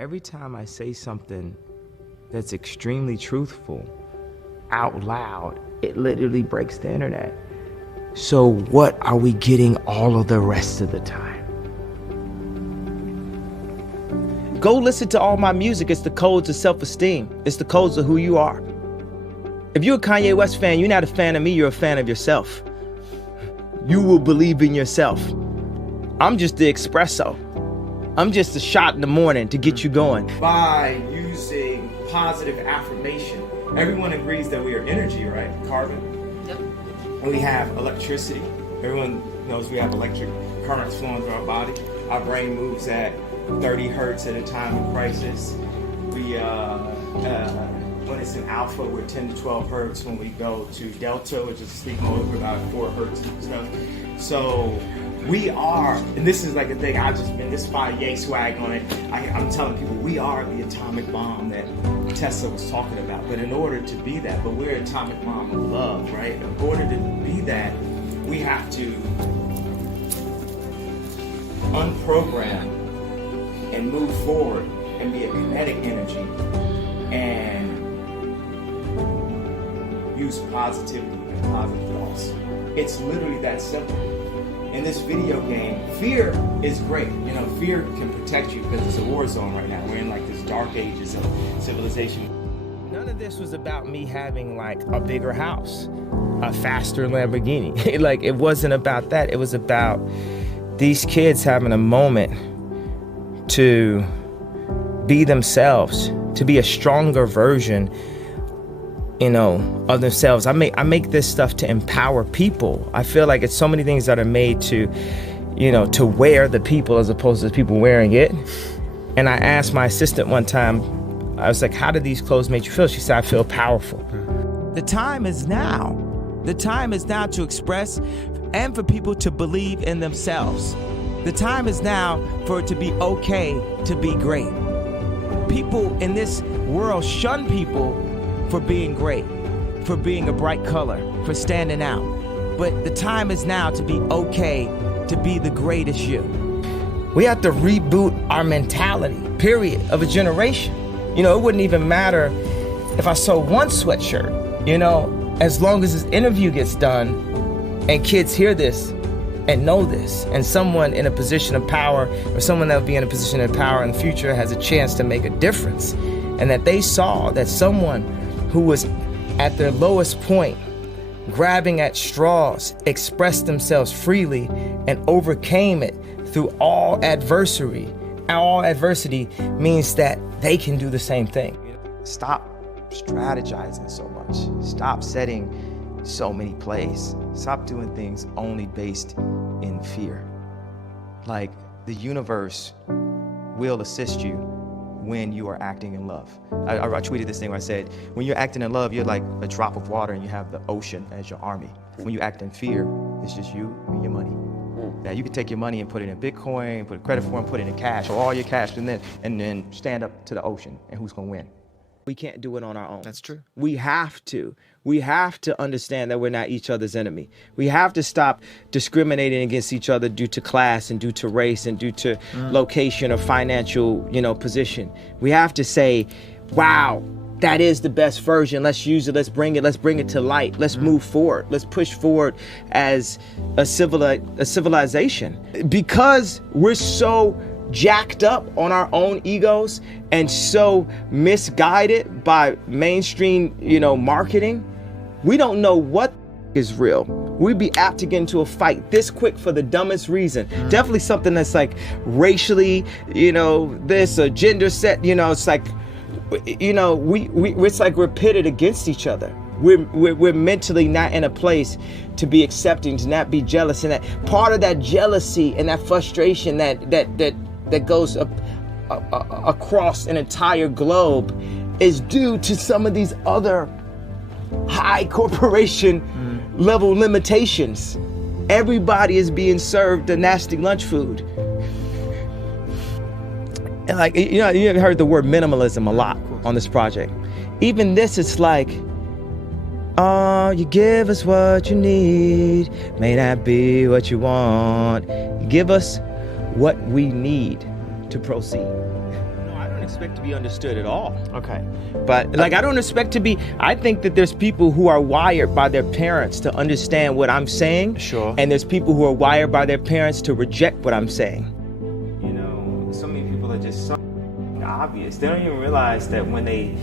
every time I say something that's extremely truthful out loud, it literally breaks the internet. So what are we getting all of the rest of the time? Go listen to all my music. It's the codes of self-esteem. It's the codes of who you are. If you're a Kanye West fan, you're not a fan of me, you're a fan of yourself. You will believe in yourself. I'm just the espresso. I'm just a shot in the morning to get you going. By using positive affirmation, everyone agrees that we are energy, right? Carbon. Yep. And we have electricity. Everyone knows we have electric currents flowing through our body. Our brain moves at 30 hertz at a time of crisis. We, when it's in alpha, we're 10 to 12 hertz. When we go to delta, which is sleep mode, we're about 4 hertz and stuff. So we are, and this is like a thing, I've just been this fire yay swag on it. I'm telling people, we are the atomic bomb that Tesla was talking about. But in order to be that, but we're an atomic bomb of love, right? In order to be that, we have to unprogram and move forward and be a kinetic energy and use positivity and positive thoughts. It's literally that simple. In this video game, fear is great. You know, fear can protect you because it's a war zone right now. We're in like this dark ages of civilization. None of this was about me having like a bigger house, a faster Lamborghini. Like, it wasn't about that. It was about these kids having a moment to be themselves, to be a stronger version, you know, of themselves. I make this stuff to empower people. I feel like it's so many things that are made to, you know, to wear the people as opposed to the people wearing it. And I asked my assistant one time, I was like, how do these clothes make you feel? She said, I feel powerful. The time is now. The time is now to express and for people to believe in themselves. The time is now for it to be okay to be great. People in this world shun people for being great, for being a bright color, for standing out. But the time is now to be okay to be the greatest you. We have to reboot our mentality, period, of a generation. You know, it wouldn't even matter if I sold one sweatshirt, you know, as long as this interview gets done and kids hear this and know this, and someone in a position of power or someone that will be in a position of power in the future has a chance to make a difference, and that they saw that someone who was at their lowest point, grabbing at straws, expressed themselves freely and overcame it through all adversity. All adversity means that they can do the same thing. Stop strategizing so much. Stop setting so many plays. Stop doing things only based in fear. Like, the universe will assist you when you are acting in love. I tweeted this thing where I said, when you're acting in love, you're like a drop of water and you have the ocean as your army. When you act in fear, it's just you and your money. Now, you can take your money and put it in Bitcoin, put a credit form, put it in cash, or all your cash, and then stand up to the ocean, and who's gonna win? We can't do it on our own. That's true. We have to. We have to understand that we're not each other's enemy. We have to stop discriminating against each other due to class and due to race and due to location or financial, you know, position. We have to say, wow, that is the best version. Let's use it. Let's bring it to light. Let's move forward. Let's push forward as a civilization. Because we're so jacked up on our own egos and so misguided by mainstream, you know, marketing, we don't know what is real. We'd be apt to get into a fight this quick for the dumbest reason. Definitely something that's like racially, you know, this a gender set, you know, it's like, you know, it's like we're pitted against each other. We're mentally not in a place to be accepting, to not be jealous, and that part of that jealousy and that frustration that goes across an entire globe is due to some of these other high corporation level limitations. Everybody is being served the nasty lunch food. And like, you know, you have heard the word minimalism a lot on this project. Even this, it's like, oh, you give us what you need, may not be what you want. Give us what we need to proceed. No, I don't expect to be understood at all. Okay. But like, I don't expect to be, I think that there's people who are wired by their parents to understand what I'm saying. Sure. And there's people who are wired by their parents to reject what I'm saying. You know, so many people are just so obvious. They don't even realize that when they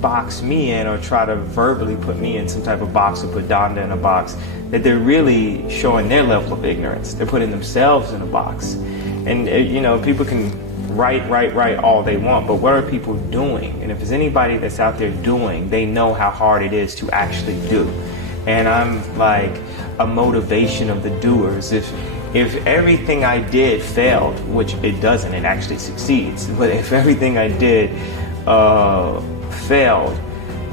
box me in or try to verbally put me in some type of box or put Donda in a box, that they're really showing their level of ignorance. They're putting themselves in a box. And, you know, people can write all they want, but what are people doing? And if there's anybody that's out there doing, they know how hard it is to actually do. And I'm like a motivation of the doers. If everything I did failed, which it doesn't, it actually succeeds. But if everything I did failed,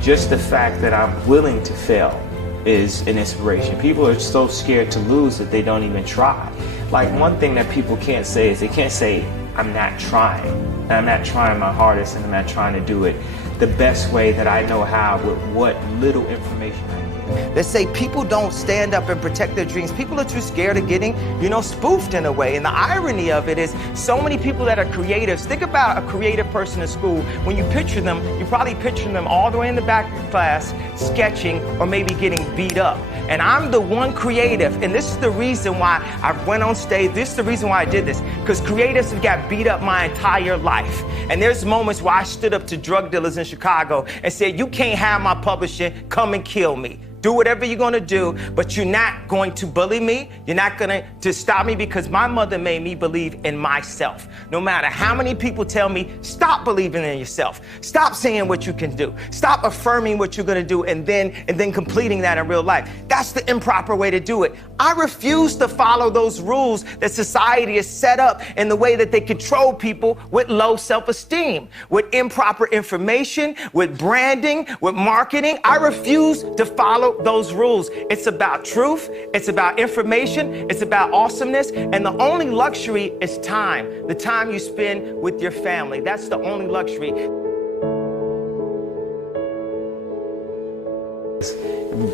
just the fact that I'm willing to fail is an inspiration. People are so scared to lose that they don't even try. Like, one thing that people can't say is they can't say, I'm not trying. And I'm not trying my hardest, and I'm not trying to do it the best way that I know how with what little information I get. They say people don't stand up and protect their dreams. People are too scared of getting, spoofed in a way. And the irony of it is so many people that are creatives. Think about a creative person in school. When you picture them, you probably picture them all the way in the back of class, sketching or maybe getting beat up. And I'm the one creative, and this is the reason why I went on stage. This is the reason why I did this, because creatives have got beat up my entire life. And there's moments where I stood up to drug dealers in Chicago and said, you can't have my publishing, come and kill me. Do whatever you're gonna do, but you're not going to bully me. You're not going to stop me, because my mother made me believe in myself. No matter how many people tell me, stop believing in yourself. Stop saying what you can do. Stop affirming what you're gonna do and then completing that in real life. That's the improper way to do it. I refuse to follow those rules that society has set up in the way that they control people with low self-esteem, with improper information, with branding, with marketing. I refuse to follow those rules. It's about truth, it's about information, it's about awesomeness, and the only luxury is time. The time you spend with your family. That's the only luxury.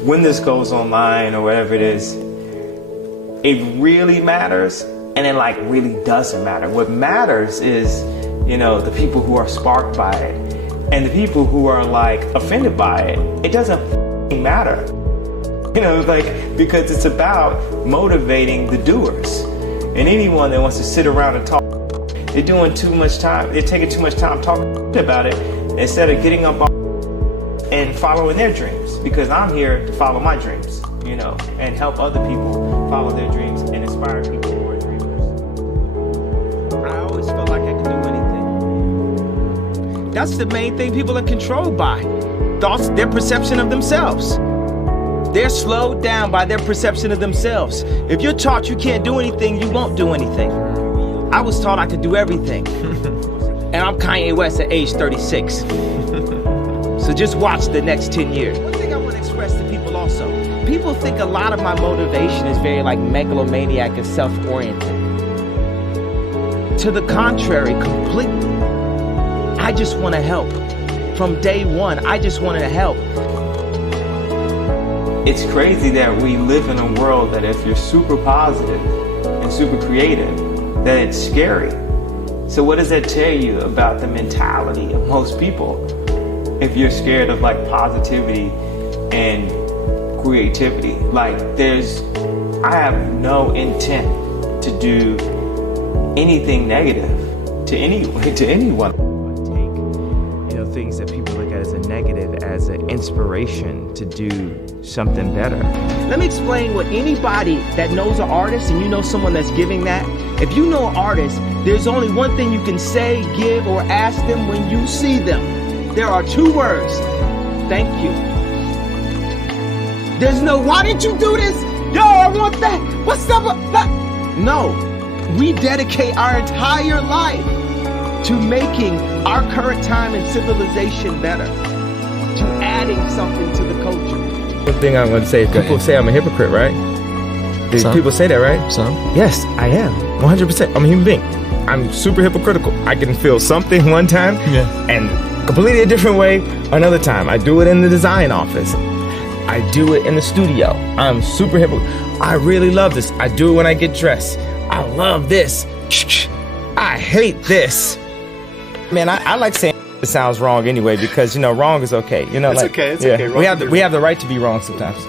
When this goes online or whatever it is, it really matters, and it like really doesn't matter. What matters is, the people who are sparked by it and the people who are like offended by it. It doesn't matter, because it's about motivating the doers. And anyone that wants to sit around and talk, they're doing too much time. They're taking too much time talking about it instead of getting up and following their dreams. Because I'm here to follow my dreams, and help other people follow their dreams and inspire people who are dreamers. I always felt like I could do anything. That's the main thing people are controlled by. Thoughts, their perception of themselves. They're slowed down by their perception of themselves. If you're taught you can't do anything, you won't do anything. I was taught I could do everything. And I'm Kanye West at age 36. So just watch the next 10 years. One thing I want to express to people also, people think a lot of my motivation is very like megalomaniac and self-oriented. To the contrary, completely. I just want to help. From day one, I just wanted to help. It's crazy that we live in a world that if you're super positive and super creative, that it's scary. So what does that tell you about the mentality of most people? If you're scared of like positivity and creativity, like I have no intent to do anything negative to anyone. Things that people look at as a negative as an inspiration to do something better. Let me explain what anybody that knows an artist, and you know someone that's giving that, if you know an artist, there's only one thing you can say, give, or ask them when you see them. There are two words: thank you. There's no, why didn't you do this? Yo, I want that. What's up? No, we dedicate our entire life to making our current time and civilization better, to adding something to the culture. One thing I'm going to say, people say I'm a hypocrite, right? People say that, right? Some. Yes, I am. 100%. I'm a human being. I'm super hypocritical. I can feel something one time and completely a different way another time. I do it in the design office. I do it in the studio. I'm super hypocritical. I really love this. I do it when I get dressed. I love this. I hate this. Man, I like saying it sounds wrong anyway because, you know, wrong is okay. You know, It's like, okay. It's yeah, okay. we have the right to be wrong sometimes.